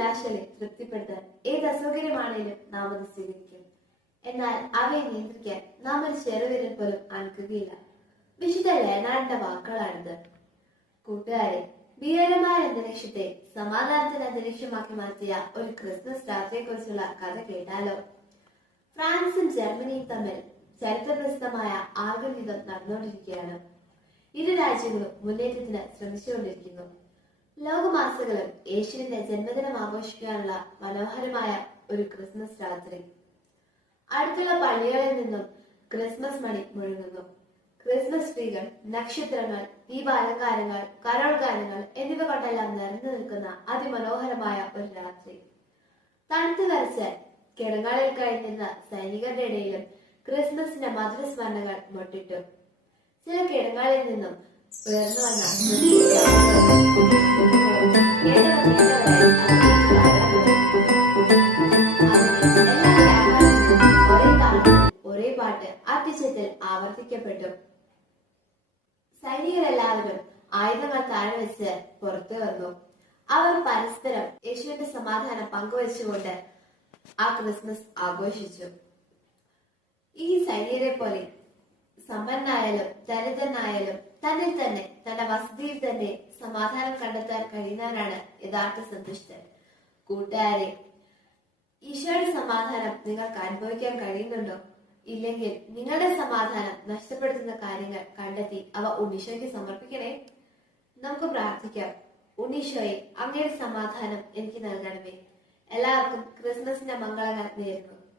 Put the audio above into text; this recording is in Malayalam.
അഭിലാഷങ്ങളെ തൃപ്തിപ്പെടുത്താൻ ഏത് അസൗകര്യമാണേലും നാം അത് സ്വീകരിക്കും. എന്നാൽ അവയെ നിയന്ത്രിക്കാൻ നാം ഒരു ചെറുവിരൽ പോലും അനക്കുകയില്ല. വിശുദ്ധ ലയനാടിന്റെ വാക്കുകളാണിത്. കൂട്ടുകാരെ ഭീകരമായ അന്തരീക്ഷത്തെ സമാധാനത്തിന് അന്തരീക്ഷമാക്കി മാറ്റിയ ഒരു ക്രിസ്മസ് രാത്രിയെ കുറിച്ചുള്ള കഥ കേട്ടാലോ? ഫ്രാൻസും ജർമ്മനിയും തമ്മിൽ ചരിത്രപ്രസിദ്ധമായ ആർഗം യുദ്ധം നടന്നുകൊണ്ടിരിക്കുകയാണ്. ഇരു രാജ്യങ്ങളും മുന്നേറ്റത്തിന് ശ്രമിച്ചുകൊണ്ടിരിക്കുന്നു. ലോകമാസകളും യേശുവിന്റെ ജന്മദിനം ആഘോഷിക്കാനുള്ള മനോഹരമായ ഒരു ക്രിസ്മസ് രാത്രി. അടുത്തുള്ള പള്ളികളിൽ നിന്നും ക്രിസ്മസ് മണി മുഴങ്ങുന്നു. ക്രിസ്മസ് ട്രീകൾ നക്ഷത്രങ്ങൾ ദീപാലങ്കാരങ്ങൾ കരോൾ ഗാനങ്ങൾ എന്നിവ കൊണ്ടെല്ലാം നിറഞ്ഞു നിൽക്കുന്ന അതിമനോഹരമായ ഒരു രാത്രി. തണുത്തു വരച്ച് കിടങ്ങളിൽ കഴിഞ്ഞിരുന്ന സൈനികരുടെ ഇടയിലും ക്രിസ്മസിന്റെ മധുര സ്മരണകൾ മുട്ടിട്ടു. ചില കിടങ്ങളിൽ നിന്നും ഉയർന്നു വന്ന ആവർത്തിക്കപ്പെട്ടു സൈനികരെല്ലാവരും ആയുധങ്ങൾ താഴെ വെച്ച് പുറത്തു വന്നു. അവർ പരസ്പരം യേശുവിന്റെ സമാധാനം പങ്കുവച്ചുകൊണ്ട് ആ ക്രിസ്മസ് ആഘോഷിച്ചു. ഈ സൈനികരെ പോലെ സമ്പന്നായാലും ദരിദ്രനായാലും തന്നിൽ തന്നെ തന്റെ വസതിയിൽ തന്നെ സമാധാനം കണ്ടെത്താൻ കഴിയുന്നവരാണ് യഥാർത്ഥ സന്തുഷ്ടൻ. കൂട്ടുകാരെ ഈശോയുടെ സമാധാനം നിങ്ങൾക്ക് അനുഭവിക്കാൻ കഴിയുന്നുണ്ടോ? ഇല്ലെങ്കിൽ നിങ്ങളുടെ സമാധാനം നഷ്ടപ്പെടുത്തുന്ന കാര്യങ്ങൾ കണ്ടെത്തി അവ ഉണ്ണീശോയ്ക്ക് സമർപ്പിക്കണേ. നമുക്ക് പ്രാർത്ഥിക്കാം. ഉണ്ണീശോയെ അങ്ങയുടെ സമാധാനം എനിക്ക് നൽകണമേ. എല്ലാവർക്കും ക്രിസ്മസിന്റെ മംഗളങ്ങൾ നേരുന്നു.